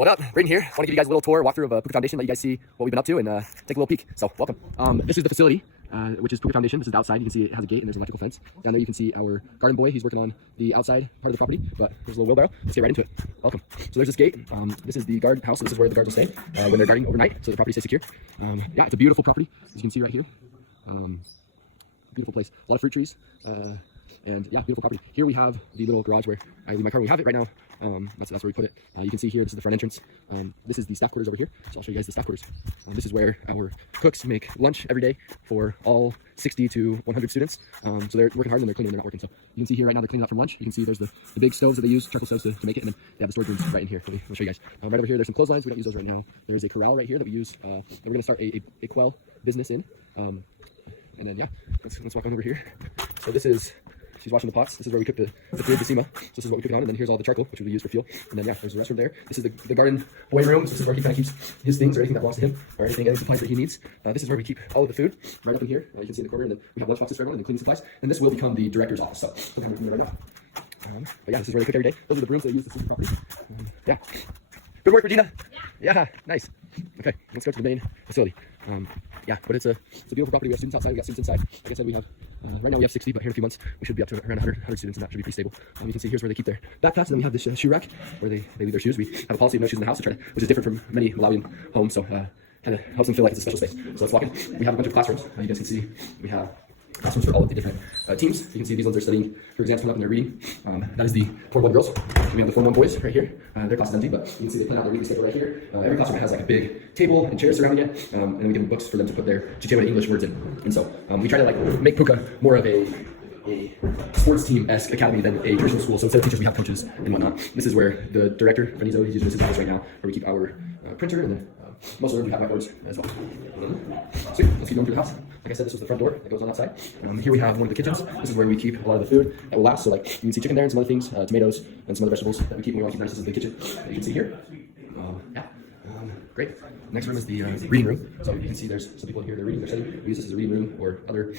What up? Brayden here. Want to give you guys a little tour, walk through of Phuka Foundation, let you guys see what we've been up to, and take a little peek. So, welcome. This is the facility, which is Phuka Foundation. This is the outside. You can see it has a gate and there's an electrical fence. Down there you can see our garden boy. He's working on the outside part of the property, but there's a little wheelbarrow. Let's get right into it. Welcome. So there's this gate. This is the guard house. So this is where the guards will stay when they're guarding overnight, so the property stays secure. Yeah, it's a beautiful property, as you can see right here. Beautiful place. A lot of fruit trees. And yeah, beautiful property. Here we have the little garage where I leave my car. We have it right now. That's where we put it. You can see here, this is the front entrance. This is the staff quarters over here. So I'll show you guys the staff quarters. This is where our cooks make lunch every day for all 60 to 100 students. So they're working hard and they're cleaning when they're not working. So you can see here right now they're cleaning up from lunch. You can see there's the big stoves that they use, charcoal stoves to make it, and then they have the storage rooms right in here. I'll show you guys. Right over here, there's some clotheslines. We don't use those right now. There's a corral right here that we use. That we're going to start a quail business in. And then yeah, let's walk on over here. So this is. She's washing the pots. This is where we cook the food, the sema. So this is what we cook it on, and then here's all the charcoal, which will be used for fuel. And then yeah, there's the restroom there. This is the garden boy room. So this is where he kind of keeps his things or anything that belongs to him, or any supplies that he needs. This is where we keep all of the food, right up in here. You can see in the corner, and then we have lunch boxes for everyone, and then cleaning supplies. And this will become the director's office. So we'll come right now. But yeah, this is where they cook every day. Those are the brooms that they use to sweep the property. Yeah. Good work, Regina. Yeah, nice. Okay, let's go to the main facility. Yeah, but it's a beautiful property. We have students outside, we got students inside. Like I said, we have, right now we have 60, but here in a few months, we should be up to around 100 students, and that should be pretty stable. You can see here's where they keep their backpacks, and then we have this shoe rack where they leave their shoes. We have a policy of no shoes in the house, which is different from many Malawian homes, so kind of helps them feel like it's a special space. So let's walk in. We have a bunch of classrooms. You guys can see we have classrooms for all of the different teams. You can see these ones are studying for exams coming up and they're reading. That is the Form 1 girls. We have the Form 1 boys right here. Their class is empty, but you can see they plan out their reading schedule right here. Every classroom has like a big table and chairs surrounding it, and then we give them books for them to put their Chichewa English words in. And so we try to like make Phuka more of a sports team-esque academy than a traditional school. So instead of teachers, we have coaches and whatnot. This is where the director, Benito, he's using his office right now, where we keep our printer, and then most of the rooms we have whiteboards as well. Sweet, let's keep going through the house. Like I said, this was the front door that goes on that side. Here we have one of the kitchens. This is where we keep a lot of the food that will last. So like you can see chicken there and some other things, tomatoes and some other vegetables that we keep. We want to keep nice. This is the kitchen that you can see here. Yeah, great. Next room is the reading room. So you can see there's some people in here, they're reading, they're studying. We use this as a reading room or other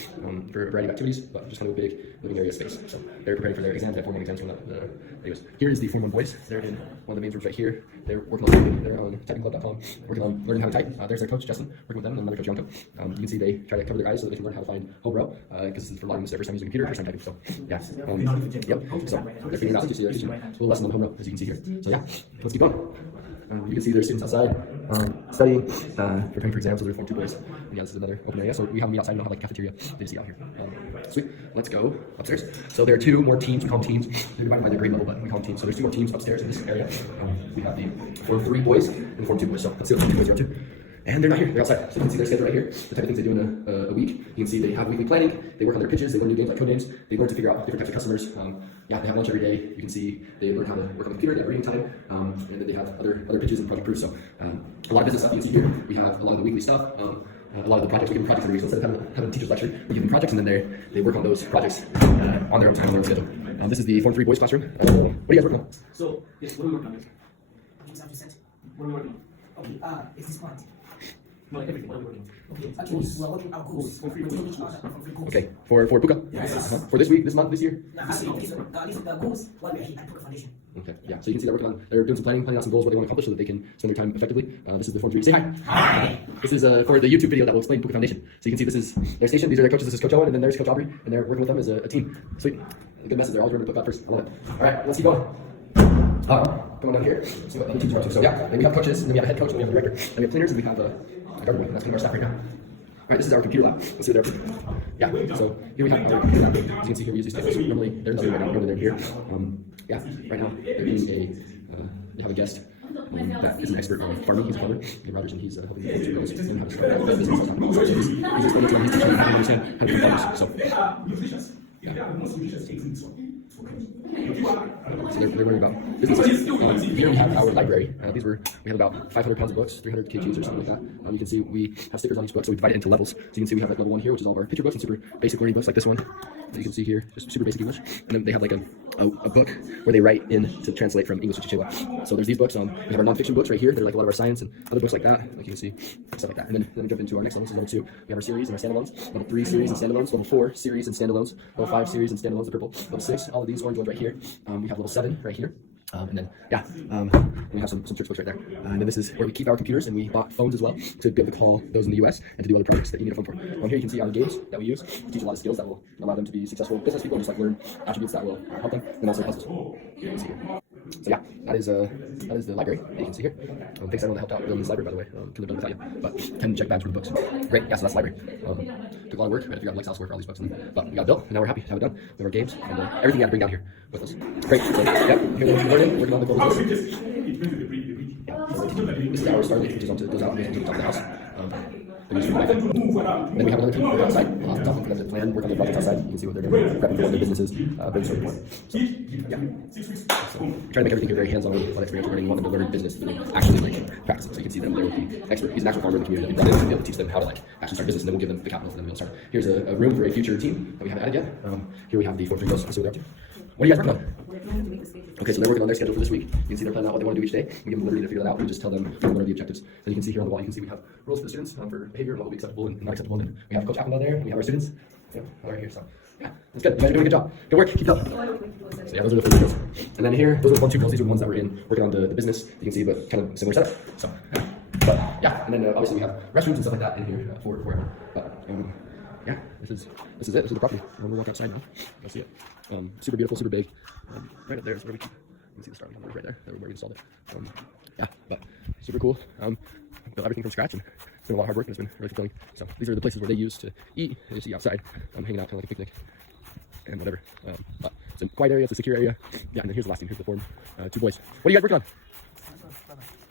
for a variety of activities, but just kind of a big living area space. So they're preparing for their exams. They have Form 1 exams coming up. Anyways, here is the Form 1 boys. They're in one of the main rooms right here. They're working on typing. They're on typingclub.com, working on learning how to type. There's their coach, Justin, working with them, and another coach, Yonko. You can see they try to cover their eyes so that they can learn how to find home row, because this is for a lot of them, it's their first time using a computer, first time typing. So yeah, yep. So they're figuring it out. You see there's a little lesson on home row, as you can see here. So yeah, let's keep going. You can see there's students outside studying, preparing for exams. So there's Form 2 boys. And yeah, this is another open area. So we have them outside. We don't have like a cafeteria. They just eat out here. Sweet. Let's go upstairs. So there are two more teams. We call them teams. They're divided by their grade level, but we call them teams. So there's two more teams upstairs in this area. We have the Form 3 boys and the Form 2 boys. So let's see what the 2 boys are up to. And they're not here, they're outside. So you can see their schedule right here, the type of things they do in a week. You can see they have weekly planning, they work on their pitches, they learn new games like code games, they learn to figure out different types of customers. Yeah, they have lunch every day. You can see they learn how to work on the computer, they have reading time, and then they have other pitches and project proofs. So a lot of business stuff you can see here. We have a lot of the weekly stuff, a lot of the projects, we give them projects every week. So instead of having a teacher's lecture, we give them projects, and then they work on those projects on their own time, on their own schedule. This is the Form 3 boys classroom. What are you guys working on? So, yes, what are we working on? What are we working on? Okay, it's this part. No, everything. What are we working on? Okay, actually, we're working our course. Okay, for Phuka? Yes. For this week, this month, this year? This is the course while we're here at Phuka Foundation. Okay, yeah, so you can see they're doing some planning out some goals, what they want to accomplish so that they can spend their time effectively. This is the Form 3. Say hi. Hi. This is for the YouTube video that will explain Phuka Foundation. So you can see this is their station, these are their coaches, this is Coach Owen, and then there's Coach Aubrey, and they're working with them as a team. Sweet. A good message, they're always remember to put that first. I love it. All right, let's keep going. Going down here, see what the teams are up to. So yeah, then we have coaches, and then we have a head coach, and we have a director, and we have cleaners, and we have a garden boy, and that's kind of our staff right now. All right, this is our computer lab. Let's see what they're up to. Yeah, so here we have our computer lab. As you can see here, we use these tables. Normally, they're not right now, normally they're here. Yeah, right now, they're doing they have a guest that is an expert on farming. He's a farmer, Ian Rogers, and he's helping them to learn how to start a business. So he's explaining to them, he's teaching them how to understand how to be farmers. So, so they're learning about businesses. Here we have our library. We have about 500 pounds of books, 300 kgs or something like that. You can see we have stickers on each book, so we divide it into levels. So you can see we have like level 1 here, which is all of our picture books and super basic learning books like this one. You can see here, just super basic English. And then they have like a book where they write in to translate from English to Chichewa. So there's these books. We have our nonfiction books right here. They're like a lot of our science and other books like that. Like you can see, stuff like that. And then we jump into our next level. So level 2, we have our series and our standalones. Level 3, series and standalones. Level 4, series and standalones. Level 5, series and standalones, the purple. Level 6, all of these orange ones right here. We have level 7 right here. And then, yeah, we have some church books right there. And then this is where we keep our computers, and we bought phones as well to be able to call those in the US and to do other projects that you need a phone for. Here you can see our games that we use to teach a lot of skills that will allow them to be successful business people and just like learn attributes that will help them, and also puzzles. You can see here. So yeah, that is the library that you can see here. Thanks everyone that helped out building this library, by the way. Couldn't have done it without you. But 10 check bags for the books. Great, yeah, so that's the library. Took a lot of work. We had to figure out Excel software for all these books, but we got it built, and now we're happy to have it done. We have our games and everything we had to bring down here with us. Great. So, yeah, here we're learning, working on the global business. This is our Starlink, which is goes out and to the top of the house. Then we have another team working outside. Talking for them to plan, work on their projects outside. You can see what they're doing, prepping for their businesses, brainstorming for. So, yeah. So, trying to make everything here very hands-on, on experiential learning. We want them to learn business through actually like practice. So you can see them there with the expert. He's an actual farmer in the community that we brought in to be able to teach them how to like actually start business, and then we'll give them the capital for them to be able to start. Here's a room for a future team that we haven't added yet. Here we have the 4 Doritos. Let's see what they're up to. What are you guys working on? Okay, so they're working on their schedule for this week. You can see they're planning out what they want to do each day. We give them liberty to figure that out. We just tell them what are the objectives. And you can see here on the wall, you can see we have rules for the students for behavior, what will be acceptable and not acceptable. And we have Coach Apple down there, and we have our students. Yeah, all right here. So yeah, that's good. You guys are doing a good job. Good work. Keep it up. So yeah, those are the 4 girls. And then here, those are the 1, 2 girls. These are the ones that were in working on the business. You can see, but kind of similar setup. So, yeah. But yeah, and then obviously we have restrooms and stuff like that in here for wherever. But yeah, this is it. This is the property. We'll walk outside now. You'll see it. Super beautiful, super big. Right up there is where we keep. You can see the Starlink on the roof right there. Where we installed it. Yeah, but super cool. Built everything from scratch, and it's been a lot of hard work, and it's been really fulfilling. So these are the places where they use to eat. They just eat outside, hanging out, kind of like a picnic, and whatever. But it's a quiet area. It's a secure area. Yeah, and then here's the last team. Here's the form. 2 boys. What are you guys working on?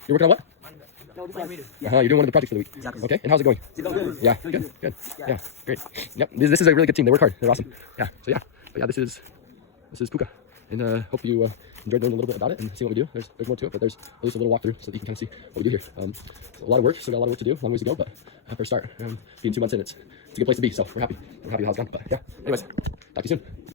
You're working on what? You're doing one of the projects for the week. Exactly. Okay, and how's it going? Yeah, good. Yeah, great. Yep, this is a really good team. They work hard. They're awesome. Yeah, so yeah. But yeah, this is Phuka. And hope you enjoyed learning a little bit about it and seeing what we do. There's more to it, but there's at least a little walkthrough so that you can kind of see what we do here. A lot of work, still got a lot of work to do, long ways to go, but for a start, being 2 months in, it's a good place to be, so we're happy. We're happy how it's gone, but yeah. Anyways, talk to you soon.